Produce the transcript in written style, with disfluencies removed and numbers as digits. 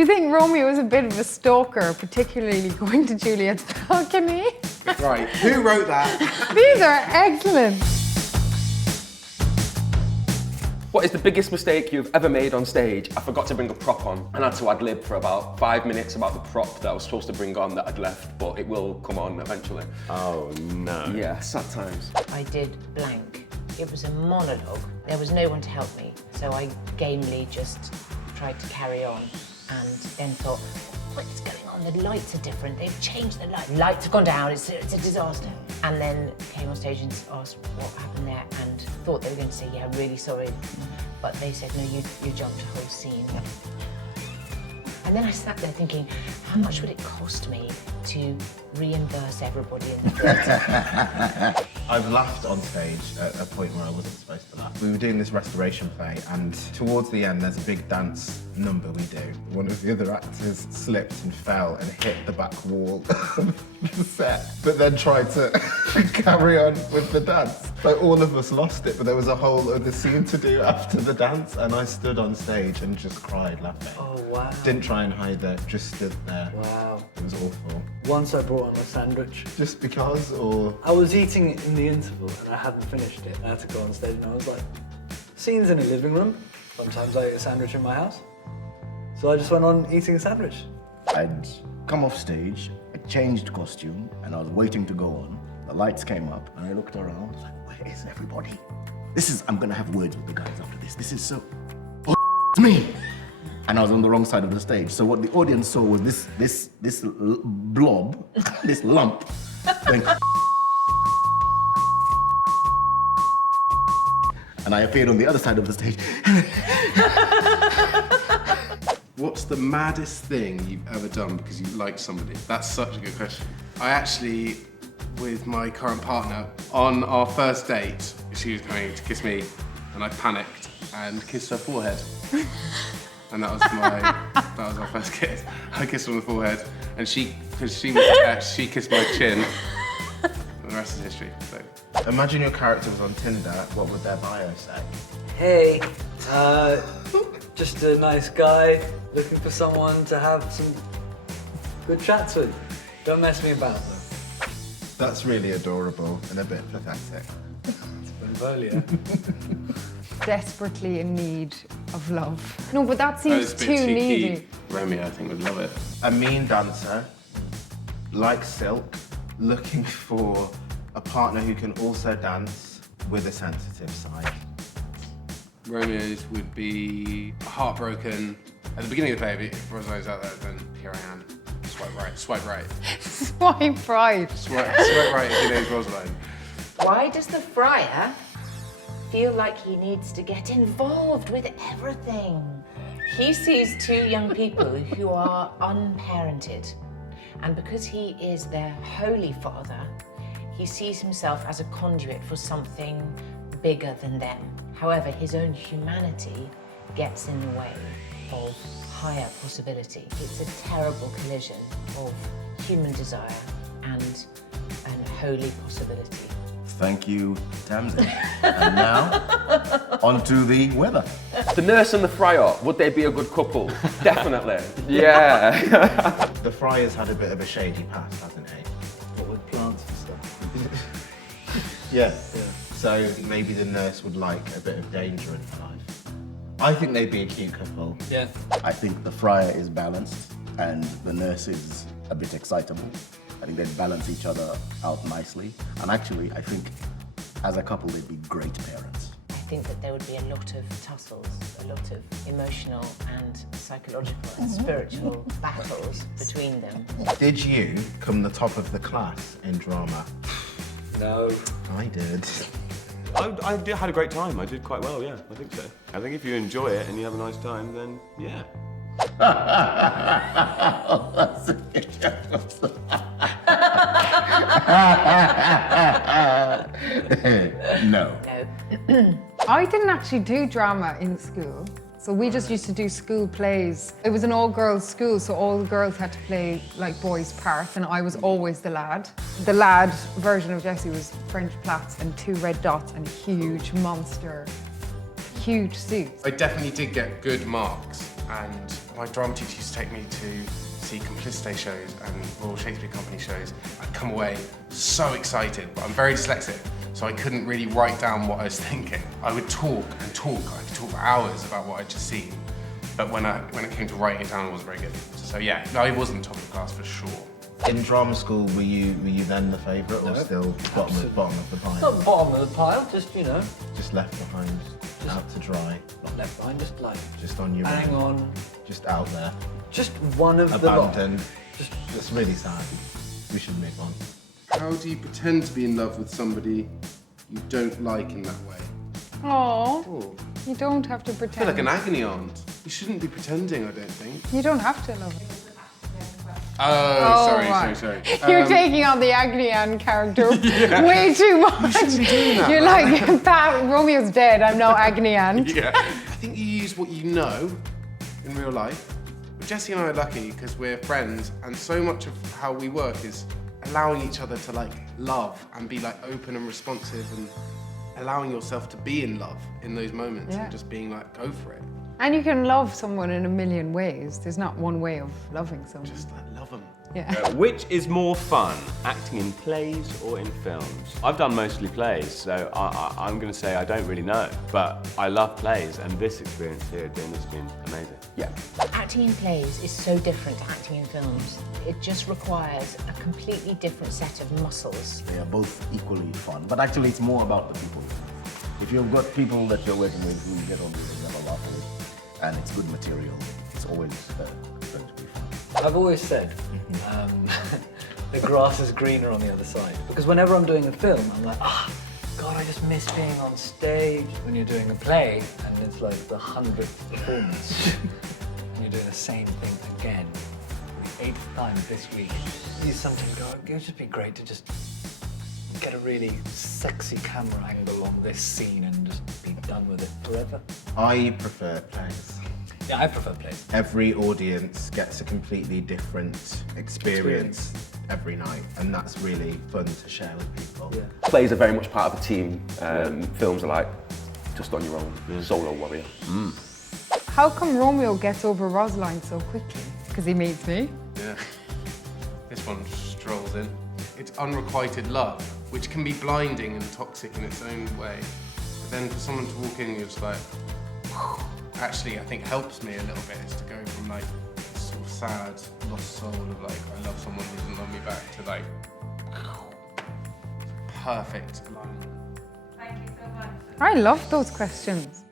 Do you think Romeo was a bit of a stalker, particularly going to Juliet's balcony? Right, who wrote that? These are excellent. What is the biggest mistake you've ever made on stage? I forgot to bring a prop on and had to ad-lib for about 5 minutes about the prop that I was supposed to bring on that I'd left, but it will come on eventually. Oh no. Yeah, sad times. I did blank. It was a monologue. There was no one to help me, so I gamely just tried to carry on and then thought, what is going on? The lights are different. They've changed the lights. Lights have gone down. It's a disaster. And then came on stage and asked what happened there and thought they were going to say, yeah, really sorry. But they said, no, you jumped a whole scene. And then I sat there thinking, how much would it cost me to reimburse everybody in the theatre? I've laughed on stage at a point where I wasn't supposed to laugh. We were doing this restoration play, and towards the end there's a big dance number we do. One of the other actors slipped and fell and hit the back wall of the set, but then tried to carry on with the dance. So all of us lost it, but there was a whole other scene to do after the dance, and I stood on stage and just cried laughing. Oh, wow. Didn't try and hide it, just stood there. Wow. It was awful. Once I brought on a sandwich. Just because, or? I was eating it in the interval and I hadn't finished it. I had to go on stage and I was like, scenes in a living room. Sometimes I eat a sandwich in my house. So I just went on eating a sandwich. I'd come off stage, I changed costume, and I was waiting to go on. The lights came up, and I looked around, like, where is everybody? I'm gonna have words with the guys after this. This is so, oh, it's me! And I was on the wrong side of the stage. So what the audience saw was this blob, this lump, going, and I appeared on the other side of the stage. What's the maddest thing you've ever done because you liked somebody? That's such a good question. I actually, with my current partner, on our first date, she was coming to kiss me, and I panicked and kissed her forehead. And that was our first kiss. I kissed her on the forehead, and she kissed my chin. And the rest is history. So. Imagine your character was on Tinder, what would their bio say? Hey, just a nice guy looking for someone to have some good chats with. Don't mess me about though. That's really adorable and a bit pathetic. It's Benvolio. Desperately in need of love. No, but that seems too needy. Romeo, I think, would love it. A mean dancer, like Silk, looking for a partner who can also dance with a sensitive side. Romeo's would be heartbroken. At the beginning of the play, if Rosalind's out there, then here I am. Swipe right, swipe right. Swipe right. Swipe right if your name's Rosalind. Why does the friar feel like he needs to get involved with everything? He sees two young people who are unparented, and because he is their holy father, he sees himself as a conduit for something bigger than them. However, his own humanity gets in the way of higher possibility. It's a terrible collision of human desire and holy possibility. Thank you, Tamsin. And now, on to the weather. The nurse and the friar, would they be a good couple? Definitely. Yeah. The Friar's had a bit of a shady past, hasn't he? What with plants and stuff. Yeah. So maybe the nurse would like a bit of danger in her life. I think they'd be a cute couple. Yeah. I think the friar is balanced, and the nurse is a bit excitable. I think they'd balance each other out nicely. And actually, I think as a couple, they'd be great parents. I think that there would be a lot of tussles, a lot of emotional and psychological and spiritual battles between them. Did you come the top of the class in drama? No. I did. I had a great time. I did quite well, yeah, I think so. I think if you enjoy it and you have a nice time, then yeah. No. I didn't actually do drama in school. So we just used to do school plays. It was an all-girls school, so all the girls had to play like boys' parts, and I was always the lad. The lad version of Jessie was French plaits and 2 red dots and a huge monster, huge suit. I definitely did get good marks, and my drama teacher used to take me to see Complicité shows and Royal Shakespeare Company shows. I'd come away so excited, but I'm very dyslexic, so I couldn't really write down what I was thinking. I would talk and talk. I could talk for hours about what I'd just seen. But when it came to writing it down, I wasn't very good. So yeah, I wasn't top of the class for sure. In drama school, were you then the favourite, or No, still bottom of the pile? Not bottom of the pile, just, you know, Just left behind, out to dry, not left behind, just like, just on your hang own, on. just out there, Just one of the lot. abandoned. Just really sad. We should move on. How do you pretend to be in love with somebody you don't like in that way? Oh, Oh, you don't have to I feel pretend. like an agony aunt. You shouldn't be pretending, I don't think. You don't have to love it. Oh, sorry. You're taking on the Agony Ann character way too much. You're like, Romeo's dead, I'm now Agony Ann. Yeah. I think you use what you know in real life. But Jessie and I are lucky because we're friends, and so much of how we work is allowing each other to like love and be like open and responsive and allowing yourself to be in love in those moments Yeah. and just being like, go for it. And you can love someone in a million ways. There's not one way of loving someone. Just like love them. Yeah. Which is more fun, acting in plays or in films? I've done mostly plays, so I'm going to say I don't really know. But I love plays, and this experience here at dinner has been amazing. Yeah. Acting in plays is so different to acting in films. It just requires a completely different set of muscles. They are both equally fun, but actually it's more about the people. If you've got people that you're working with who you get on with and have a laugh with, and it's good material, it's always going to be fun. I've always said the grass is greener on the other side. Because whenever I'm doing a film, I'm like, God, I just miss being on stage. When you're doing a play, and it's like the 100th performance, and you're doing the same thing again, for the 8th time this week, you sometimes go, it would just be great to just get a really sexy camera angle on this scene and just be done with it forever. I prefer plays. Yeah, I prefer plays. Every audience gets a completely different experience every night, and that's really fun to share with people. Yeah. Plays are very much part of a team. Films are like just on your own, solo warrior. How come Romeo gets over Rosaline so quickly? Because he meets me. Yeah. This one strolls in. It's unrequited love, which can be blinding and toxic in its own way. But then for someone to walk in, you're just like, whew. Actually, I think helps me a little bit is to go from like this sort of sad, lost soul of like, I love someone who doesn't love me back to like, perfect line. I love those questions.